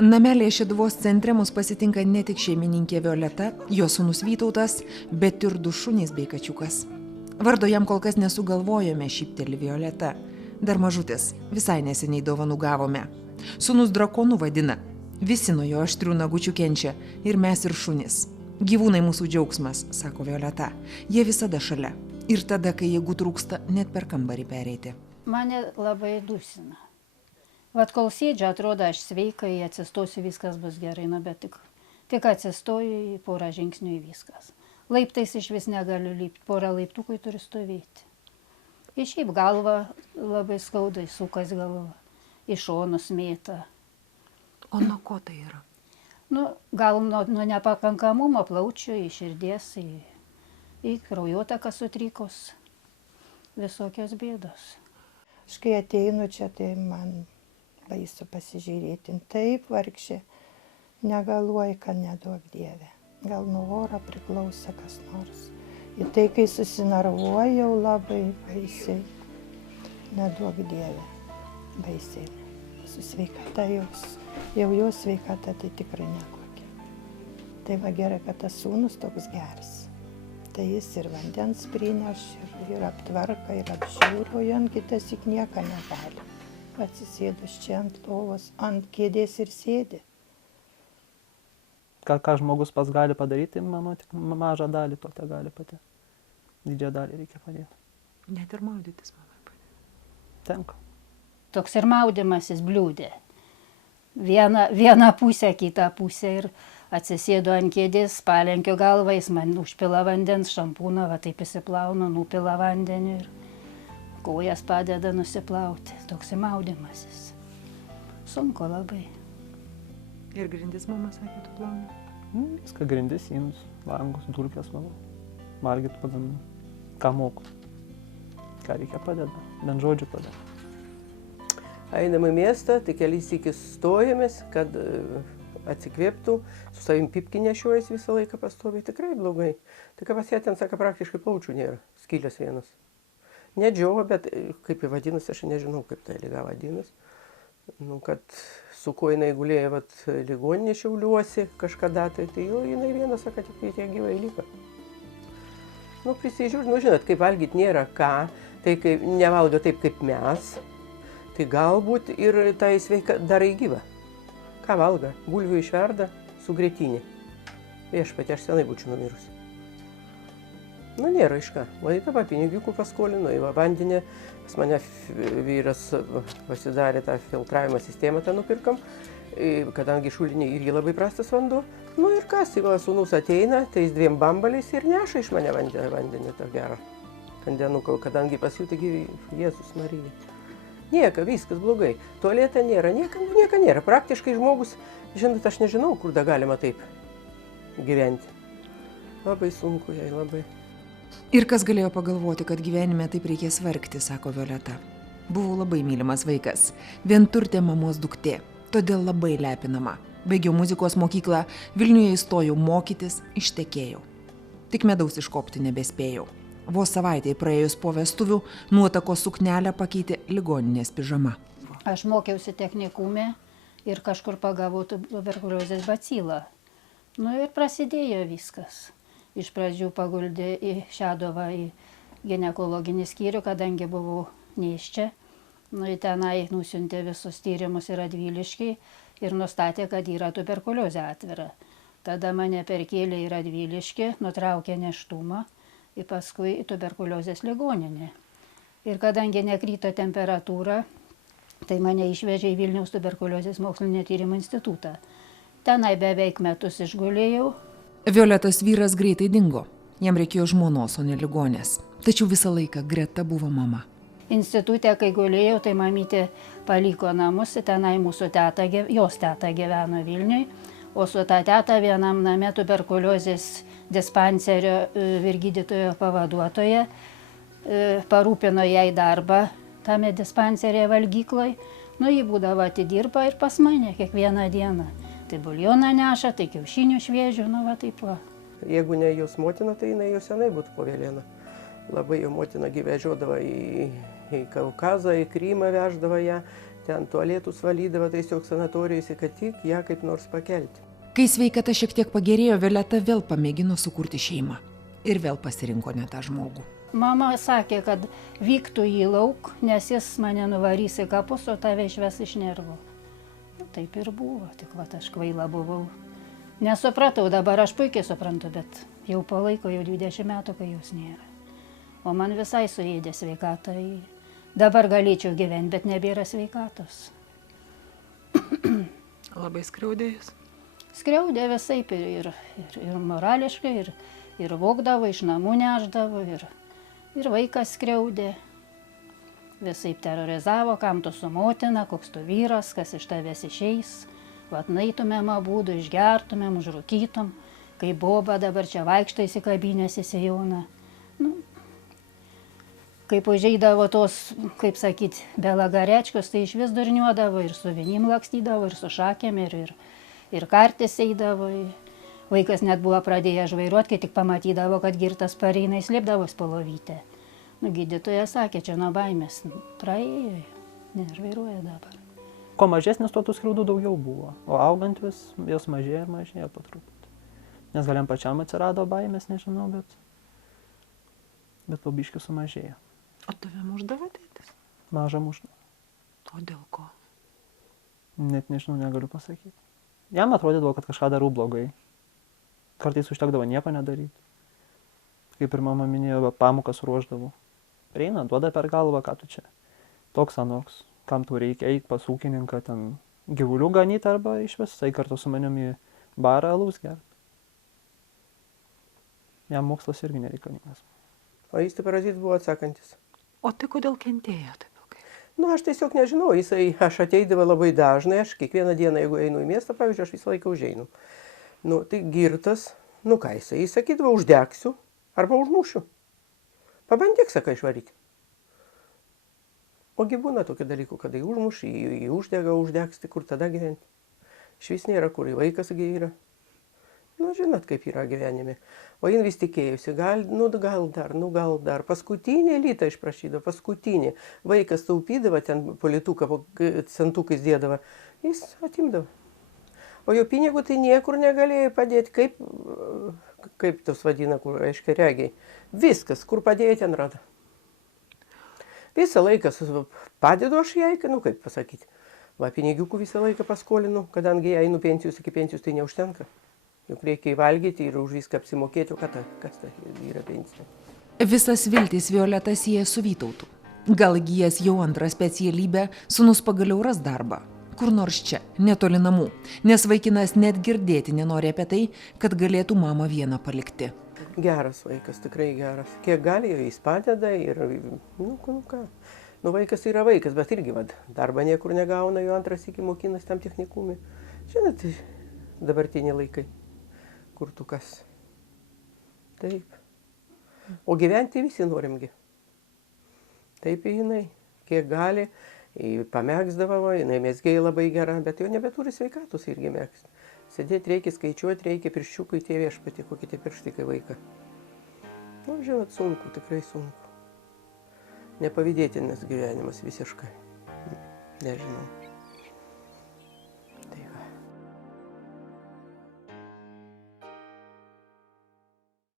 Namelėje Šeduvos centre mus pasitinka ne tik šeimininkė Violeta, jos sūnus Vytautas, bet ir 2 šunys bei kačiukas. Vardo jam kol kas nesugalvojome, šypteli Violeta. Dar mažutis, visai neseniai dovanų gavome. Sūnus Drakonu vadina. Visi nuo jo aštrių nagučių kenčia, ir mes, ir šunys. Gyvūnai mūsų džiaugsmas, sako Violeta. Jie visada šalia. Ir tada, kai jėgų trūksta, net per kambarį pereiti. Mane labai dusina. Vat kol sėdžiu, atrodo, aš sveikai, atsistosiu, viskas bus gerai, bet tik atsistoju, porą žingsnių į viskas. Laiptais iš vis negaliu lipti, porą laiptukų turiu stovėti. Iš šiaip galva labai skaudai, sukas galva, iš šonus mėta. O nuo ko tai yra? Gal nuo nepakankamumo plaučių, į širdies, į kraujotaką sutrikus, visokios bėdos. Aš kai ateinu čia, tai man baisu pasižiūrėti. Taip, vargšė, negaluoju, kad neduok Dieve. Gal nuo oro priklauso kas nors. Ir tai, kai susinarvuoju, labai baisiai. Neduok Dieve. Baisiai. Su sveikata jos. Jau jos sveikata tai tikrai nekokia. Tai va gerai, kad tas sūnus toks geras. Tai jis ir vandens prineš, ir aptvarka, ir apžiūro, ant kitas tik nieko negali. Atsisėdus čia ant lovos, ant kėdės ir sėdi. Ką žmogus pats gali padaryti, manau, tik mažą dalį to te gali pati. Didžiąją dalį reikia padėti. Net ir maudytis mamai padėti. Tenka. Toks ir maudymasis bliūdė. Viena pusė, kitą pusę ir atsisėdu ant kėdės, palenkiu galvą, jis man užpila vandens, šampūną, va taip įsiplaunu, nupila vandenį ir kojas padeda nusiplauti. Toks įmaudymasis. Sunku labai. Ir grindis mama sakė, tu plauni? Viską grindis, indus, langus, dulkės, manau. Valgyt pagaminu. Ką moku. Ką reikia padeda. Bent žodžių padeda. Einam į miestą, tai keliais iki stojamės, kad atsikvėptų. Su savim pipkį nešiojas visą laiką pastoviai. Tikrai blogai. Tai ką pas ją ten, sako, praktiškai plaučių nėra. Skylės vienas. Nedžiova, bet kaip jį vadinasi, aš nežinau, kaip ta liga vadinasi. Kad su kuo jinai gulėjo ligoninė Šiauliuose kažkada, tai jo jinai viena, sako, tik tiek gyvai liko. Prisižiūrė, žinot, kaip valgyti nėra ką, tai nevalgo taip kaip mes, tai galbūt ir tai sveika darai gyvą. Ką valga? Bulvių išverda su grietinė. Viešpatie, aš senai būčiau numirus. Nėra iš ką. Tą pinigikų paskolino, į vandenį. Pas mane vyras pasidarė tą filtravimo sistemą, tą nupirkam, kadangi šulinė irgi labai prastas vanduo. Ir kas, sūnus ateina, tais 2 bambaliais ir neša iš mane vandenį tą gerą vandenuką, kadangi pas jų taigi Jėzus Marija. Nieka, viskas blogai. Tualetą nėra, nieka nėra. Praktiškai žmogus, žinot, aš nežinau, kur da galima taip gyventi. Labai sunku jai, labai. Ir kas galėjo pagalvoti, kad gyvenime taip reikės vargti, sako Violeta. Buvau labai mylimas vaikas, vienturtė mamos duktė, todėl labai lepinama. Baigiau muzikos mokyklą, Vilniuje įstojau mokytis, ištekėjau. Tik medaus iškopti nebespėjau. Vos savaitėje praėjus po vestuvių, nuotakos suknelę pakeitė ligoninės pižama. Aš mokiausi technikume ir kažkur pagavau tuberkuliozės bacilą. Ir prasidėjo viskas. Iš pradžių paguldė į Šeduvą į ginekologinį skyrių, kadangi buvau nėščia. Į tenai nusiuntė visus tyrimus į Radviliškį ir nustatė, kad yra tuberkuliozė atvira. Tada mane perkėlė į Radviliškį, nutraukė nėštumą ir paskui į tuberkuliozės ligoninę. Ir kadangi nekrito temperatūra, tai mane išvežė į Vilniaus tuberkuliozės mokslinio tyrimo institutą. Tenai beveik metus išgulėjau. Violetos vyras greitai dingo. Jam reikėjo žmonos, o ne ligonės. Tačiau visą laiką greta buvo mama. Institute, kai gulėjau, tai mamytė paliko namus, tenai mūsų jos teta gyveno Vilniui, o su ta teta vienam name tuberkuliozės dispanserio vyrgydytojo pavaduotoja parūpino jai darbą tame dispanserėje valgykloj. Ji būdavo atidirba ir pas mane kiekvieną dieną. Tai buljoną neša, tai kiaušinių šviežių, taip va. Jeigu ne jos motina, tai jinai jau senai būtų po Velėną. Labai jo motina vežiodavo į Kaukazą, į Krymą veždavo ją, ten tualetus valydavo tiesiog sanatorijose, kad tik ją kaip nors pakelti. Kai sveikata šiek tiek pagerėjo, Violeta vėl pamėgino sukurti šeimą. Ir vėl pasirinko ne tą žmogų. Mama sakė, kad vyktų į lauk, nes jis mane nuvarys į kapus, o tave išves iš nervų. Taip ir buvo, tik va aš kvaila buvau. Nesupratau, dabar aš puikiai suprantu, bet jau po laiko, jau 20 metų, kai jos nėra. O man visai suėdė sveikatą. Dabar galėčiau gyventi, bet nebėra sveikatos. Labai skriaudėjus. Skriaudė visaip ir morališkai, ir vogdavo, iš namų neždavo, ir vaikas skriaudė. Visaip terorizavo, kam tu su motina, koks tu vyras, kas iš tavęs išeis. Vat naitumėm abudu, išgertumėm, užrūkytum. Kai boba dabar čia vaikštai įsikabinės į sijoną. Kaip užeidavo tos, kaip sakyt, belagarečios, tai iš vis durniuodavo ir su vinim lakstydavo, ir su šakėm, ir kartis eidavo. Vaikas net buvo pradėjęs vairuoti, kai tik pamatydavo, kad girtas pareina, slėpdavo spalovytę. Gydytoja sakė, čia nuo baimės praėjo, nes vairuoja dabar. Kuo mažesnis, tuo tų skriaudų daugiau buvo. O augant vis, jos mažėjo ir mažėjo po truputį. Nes gal jam pačiam atsirado baimės, nežinau, bet po biškį sumažėjo. O tave muždavo tėtis? Mažą muždavo. O dėl ko? Net nežinau, negaliu pasakyti. Jam atrodydavo, kad kažką darau blogai. Kartais užtekdavo nieko nedaryti. Kaip ir mama minėjo, pamokas ruošdavau. Prieina, duoda per galvą, ką tu čia. Toks anoks, kam tu reikia, eik pas ūkininką ten gyvulių ganyti arba išvis, eik kartu su manimi į barą alaus gerti. Jam mokslas irgi nereikalingas. O jis tai parazit buvo atsakantis. O tai kodėl kentėjo taip ilgai? Aš tiesiog nežinau, aš ateidavau labai dažnai, aš kiekvieną dieną, jeigu einu į miestą, pavyzdžiui, aš visą laiką užeinu. Tai girtas, ką jisai sakydavo, uždegsiu arba užmušiu. Pabandyk, sakai, išvaryti. Ogi būna tokių dalykų, kada jį užmuši, jį uždega, uždegs, tai kur tada gyventi? Švis nėra, kur į vaikas yra. Žinot, kaip yra gyvenime. O jin vis tikėjusi, gal dar. Paskutinį litą išprašydavo, paskutinį. Vaikas taupydavo, ten polituką centukais dėdavo, jis atimdavo. O jo pinigų tai niekur negalėjo padėti, kaip tos vadina, kur aiškiai regiai. Viskas, kur padėjo, ten rado. Visą laiką padedu aš jai, kaip pasakyti. Pinigiukų visą laiką paskolinu, kadangi jai nuo pensijos iki pensijos tai neužtenka. Juk reikia įvalgyti ir už viską apsimokėti, o kas tai yra pensija. Visas viltis Violeta sieja su Vytautu. Gal įgijęs jau antrą specialybę, sūnus pagaliau ras darbą. Kur nors čia, netoli namų, nes vaikinas net girdėti nenori apie tai, kad galėtų mamą vieną palikti. Geras vaikas, tikrai geras. Kiek gali, jis padeda ir, ką. Vaikas yra vaikas, bet irgi, darbą niekur negauna, jo antras iki mokinas tam technikumui. Žinot, dabartiniai laikai, kur tu kas. Taip. O gyventi visi norimgi. Taip jinai, kiek gali. Pamegsdavo, jinai mezgėjai labai gera, bet jo nebeturi sveikatos irgi megsti. Sėdėti reikia, skaičiuoti reikia, pirščiukai tie viešpatį, kokie tie pirštai kai vaiką. Žinot, sunku, tikrai sunku. Nepavydėtinas gyvenimas visiškai. Nežinau.